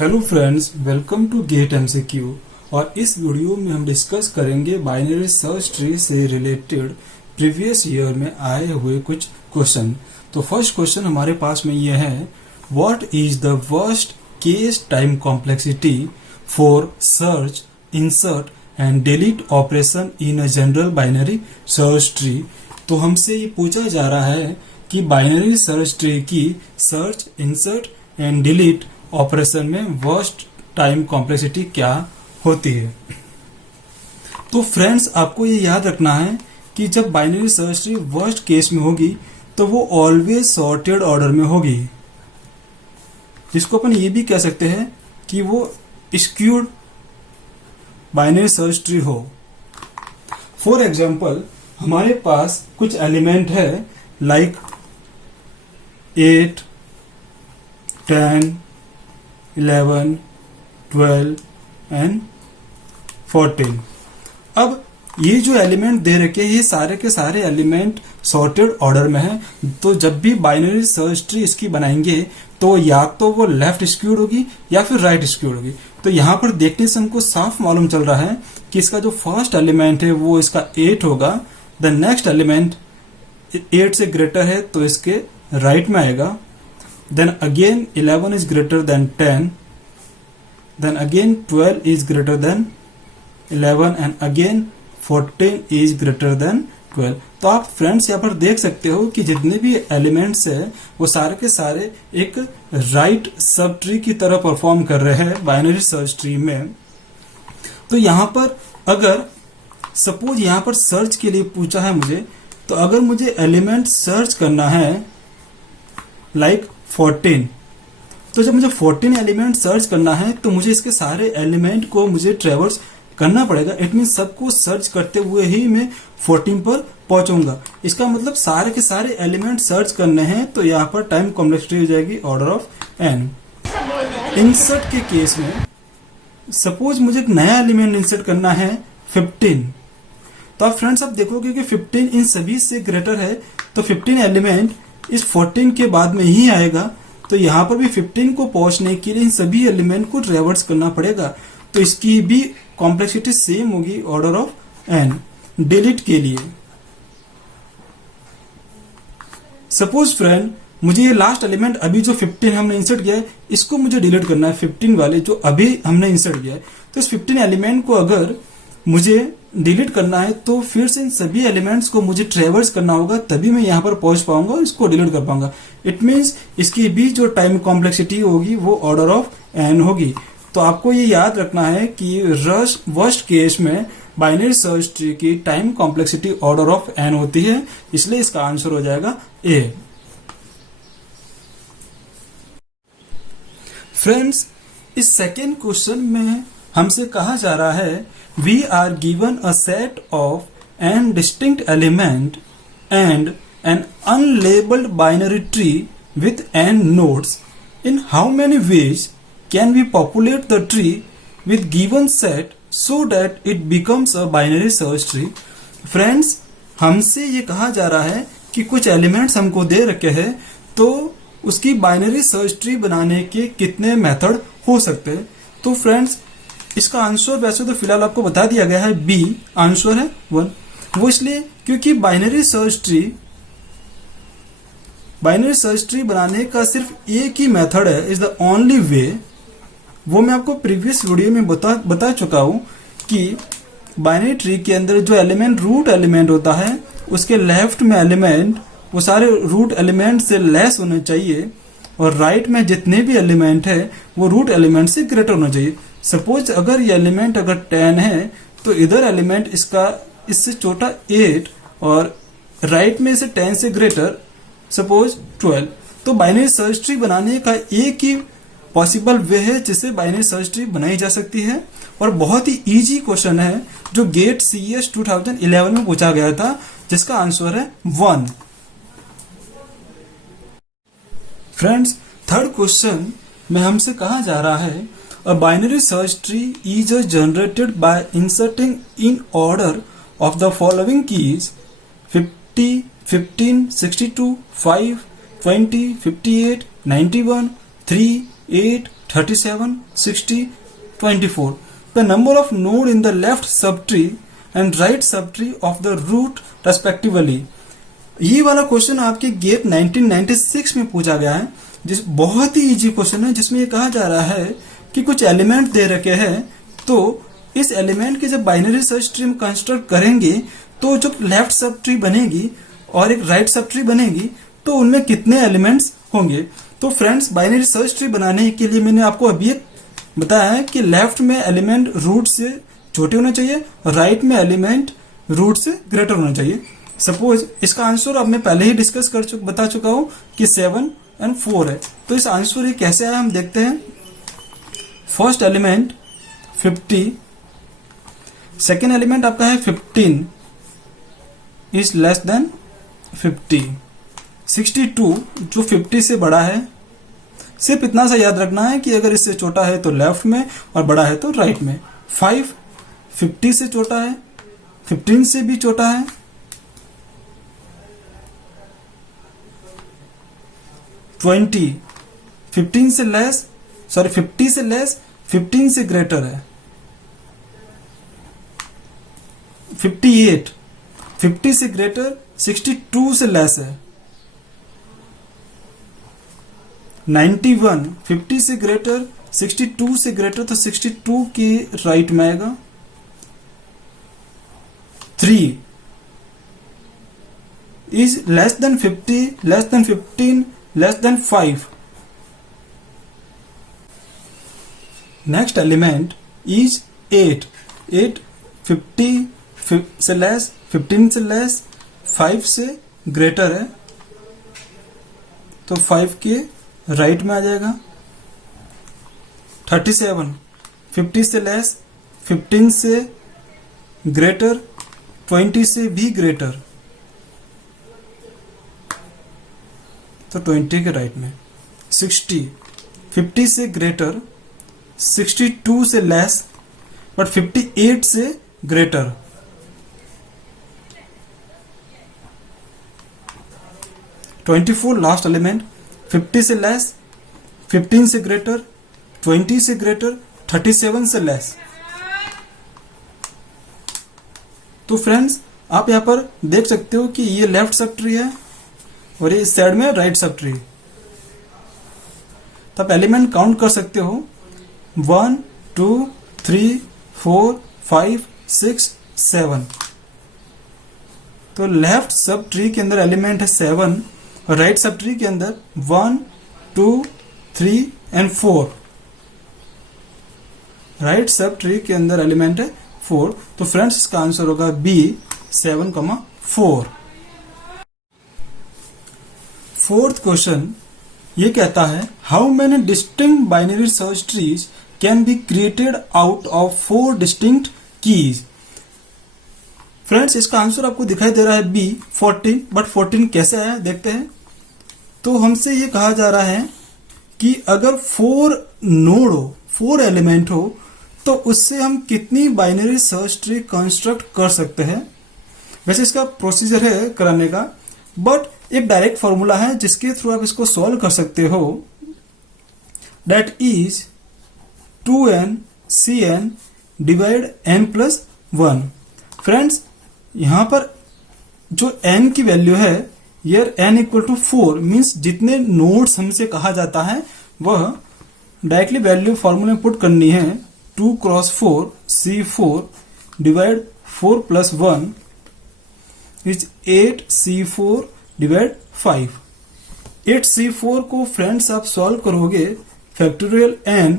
Hello friends, welcome to GATE MCQ. और इस video में हम डिस्कस करेंगे बाइनरी सर्च ट्री से रिलेटेड प्रीवियस ईयर में आए हुए कुछ क्वेश्चन। तो फर्स्ट क्वेश्चन हमारे पास में ये है, what is the worst case time complexity for search, insert and delete operation in a general binary search tree. तो हमसे ये पूछा जा रहा है कि बाइनरी सर्च ट्री की search, insert and delete operation में वर्स्ट टाइम कॉम्प्लेक्सिटी क्या होती है। तो फ्रेंड्स, आपको ये याद रखना है कि जब binary search tree worst case में होगी तो वो ऑलवेज सॉर्टेड ऑर्डर में होगी, जिसको अपन ये भी कह सकते हैं कि वो स्क्यूड बाइनरी सर्च ट्री हो। फॉर एग्जाम्पल, हमारे पास कुछ एलिमेंट है लाइक 8, 10, 11, 12 एंड 14। अब ये जो एलिमेंट दे रखे हैं, ये सारे के सारे एलिमेंट सॉर्टेड ऑर्डर में है। तो जब भी बाइनरी सर्च ट्री इसकी बनाएंगे तो या तो वो लेफ्ट स्क्यूड होगी या फिर राइट स्क्यूड होगी। तो यहाँ पर देखने से हमको साफ मालूम चल रहा है कि इसका जो फर्स्ट एलिमेंट है वो इसका 8 होगा। द नेक्स्ट एलिमेंट 8 से ग्रेटर है तो इसके राइट में आएगा। Then again 11 is greater than 10, then again 12 is greater than 11 and again 14 is greater than 12। तो आप फ्रेंड्स यहाँ पर देख सकते हो कि जितने भी एलिमेंट्स है वो सारे के सारे एक राइट सब ट्री की तरह परफॉर्म कर रहे हैं बाइनरी सर्च ट्री में। तो यहाँ पर अगर सपोज यहाँ पर सर्च के लिए पूछा है मुझे, तो अगर मुझे एलिमेंट सर्च करना है लाइक 14, तो जब मुझे 14 एलिमेंट सर्च करना है तो मुझे इसके सारे एलिमेंट को मुझे ट्रेवर्स करना पड़ेगा। इट मीन सबको सर्च करते हुए ही मैं 14 पर पहुंचूंगा। इसका मतलब सारे के सारे एलिमेंट सर्च करने हैं, तो यहाँ पर टाइम कॉम्प्लेक्सिटी हो जाएगी ऑर्डर ऑफ n। इंसर्ट के केस में सपोज मुझे एक नया एलिमेंट इंसर्ट करना है 15, तो आप फ्रेंड्स आप देखोगे कि 15 इन सभी से ग्रेटर है, तो 15 एलिमेंट इस 14 के बाद में ही आएगा। तो यहाँ पर भी 15 को पहुंचने के लिए इन सभी एलिमेंट को ट्रेवर्स करना पड़ेगा। तो इसकी भी कॉम्प्लेक्सिटी सेम होगी ऑर्डर ऑफ n। डिलीट के लिए सपोज फ्रेंड मुझे ये लास्ट एलिमेंट अभी जो 15 हमने इंसर्ट किया है इसको मुझे डिलीट करना है, 15 वाले जो अभी हमने इंसर्ट किया है। तो इस 15 एलिमेंट को अगर मुझे डिलीट करना है तो फिर से इन सभी एलिमेंट्स को मुझे ट्रेवर्स करना होगा, तभी मैं यहाँ पर पहुंच पाऊंगा और इसको डिलीट कर पाऊंगा। इट मींस इसकी भी जो टाइम कॉम्प्लेक्सिटी होगी वो ऑर्डर ऑफ n होगी। तो आपको ये याद रखना है कि वर्स्ट केस में बाइनरी सर्च ट्री की time complexity order of n होती है, इसलिए इसका आंसर हो जाएगा A। फ्रेंड्स, इस सेकेंड क्वेश्चन में हमसे कहा जा रहा है, we are given a set of n distinct element and an unlabeled binary tree with n nodes. In how many ways can we populate the tree with given set so that it becomes a binary search tree? Friends, हमसे ये कहा जा रहा है कि कुछ elements हमको दे रखे हैं, तो उसकी बाइनरी सर्च ट्री बनाने के कितने मेथड हो सकते हैं। तो फ्रेंड्स, इसका आंसर वैसे तो फिलहाल आपको बता दिया गया है, बी आंसर है 1। वो इसलिए क्योंकि बाइनरी सर्च ट्री बनाने का सिर्फ एक ही मेथड है, इज द ओनली वे। वो मैं आपको प्रीवियस वीडियो में बता चुका हूं कि बाइनरी ट्री के अंदर जो एलिमेंट रूट एलिमेंट होता है उसके लेफ्ट में एलिमेंट वो सारे रूट एलिमेंट से लेस होने चाहिए, और राइट में जितने भी एलिमेंट है वो रूट एलिमेंट से ग्रेटर होना चाहिए। सपोज अगर ये एलिमेंट अगर 10 है तो इधर एलिमेंट इसका इससे छोटा 8 और राइट में से 10 से ग्रेटर सपोज 12। तो बाइनरी सर्च ट्री बनाने का एक ही पॉसिबल वे है जिससे बाइनरी सर्च ट्री बनाई जा सकती है, और बहुत ही इजी क्वेश्चन है जो गेट CES 2011 में पूछा गया था, जिसका आंसर है 1। फ्रेंड्स, थर्ड क्वेश्चन में हमसे कहा जा रहा है, a binary search tree is generated by inserting in order of the following keys 50, 15, 62, 5, 20, 58, 91, 3, 8, 37, 60, 24. The number of node in the left subtree and right subtree of the root respectively. ये वाला question आपके gate 1996 में पूछा गया है, जिस बहुत ही easy question है, जिसमें ये कहा जा रहा है कि कुछ एलिमेंट दे रखे हैं, तो इस एलिमेंट के जब बाइनरी सर्च ट्री कंस्ट्रक्ट करेंगे तो जो लेफ्ट सब ट्री बनेगी और एक राइट सब ट्री बनेगी, तो उनमें कितने एलिमेंट्स होंगे। तो फ्रेंड्स, बाइनरी सर्च ट्री बनाने के लिए मैंने आपको अभी बताया है कि लेफ्ट में एलिमेंट रूट से छोटे होने चाहिए, राइट में एलिमेंट रूट से ग्रेटर होना चाहिए। सपोज इसका आंसर अब मैं पहले ही डिस्कस बता चुका हूं कि 7 और 4 है। तो इस आंसर ये कैसे आया हम देखते हैं। फर्स्ट एलिमेंट 50, सेकेंड एलिमेंट आपका है 15 इज लेस देन 50। 62 जो 50 से बड़ा है, सिर्फ इतना सा याद रखना है कि अगर इससे छोटा है तो लेफ्ट में और बड़ा है तो राइट में। 5 50 से छोटा है, 15 से भी छोटा है। 20 15 से लेस, 50 से लेस, 15 से ग्रेटर है। 58 50 से ग्रेटर, 62 से लेस है। 91 50 से ग्रेटर, 62 से ग्रेटर, तो 62 के राइट में आएगा। 3 is less than 50, less than 15, less than 5। Next element is 8 50 से लेस, 15 से लेस, 5 से ग्रेटर है, तो 5 के राइट में आ जाएगा। 37 50 से लेस, 15 से ग्रेटर, 20 से भी ग्रेटर, तो 20 के राइट में। 60 50 से ग्रेटर, 62 से लेस, बट 58 से ग्रेटर। 24 लास्ट एलिमेंट 50 से लेस, 15 से ग्रेटर, 20 से ग्रेटर, 37 से लेस। तो फ्रेंड्स, आप यहां पर देख सकते हो कि ये लेफ्ट सब ट्री है और ये इस साइड में राइट सब ट्री। तो आप एलिमेंट काउंट कर सकते हो 1 2 3 4 5 6 7। तो लेफ्ट सब ट्री के अंदर एलिमेंट है 7 और राइट सब ट्री के अंदर 1 2 3 एंड 4। राइट सब ट्री के अंदर एलिमेंट है 4। तो फ्रेंड्स, इसका आंसर होगा बी 7,4। फोर्थ क्वेश्चन ये कहता है how many distinct binary search trees can be created out of 4 distinct keys. Friends, इसका आंसर आपको दिखाई दे रहा है बी 14, बट 14 कैसे आया देखते हैं। तो हमसे ये कहा जा रहा है कि अगर 4 नोड हो, 4 एलिमेंट हो, तो उससे हम कितनी बाइनरी सर्च ट्री कंस्ट्रक्ट कर सकते हैं। वैसे इसका प्रोसीजर है कराने का, बट एक डायरेक्ट फॉर्मूला है जिसके थ्रू आप इसको सॉल्व कर सकते हो। That is 2n cn divide n+1। Friends, यहां पर जो n की वैल्यू है, यर n इक्वल टू 4 मीन्स जितने नोड्स हमसे कहा जाता है वह डायरेक्टली वैल्यू फॉर्मूले में पुट करनी है। 2 cross 4 C4 divide 4 + 1 is 8 C4 divide 5। 8 C4 को फ्रेंड्स आप सॉल्व करोगे factorial n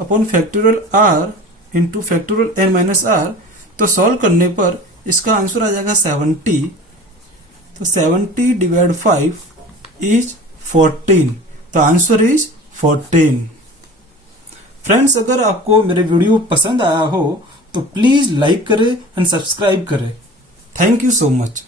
upon factorial r into factorial n-r, तो सॉल्व करने पर इसका आंसर आ जाएगा 70। तो 70 डिवाइड 5 इज 14। तो आंसर इज 14। फ्रेंड्स, अगर आपको मेरे वीडियो पसंद आया हो तो प्लीज लाइक करें एंड सब्सक्राइब करें। Thank you so much.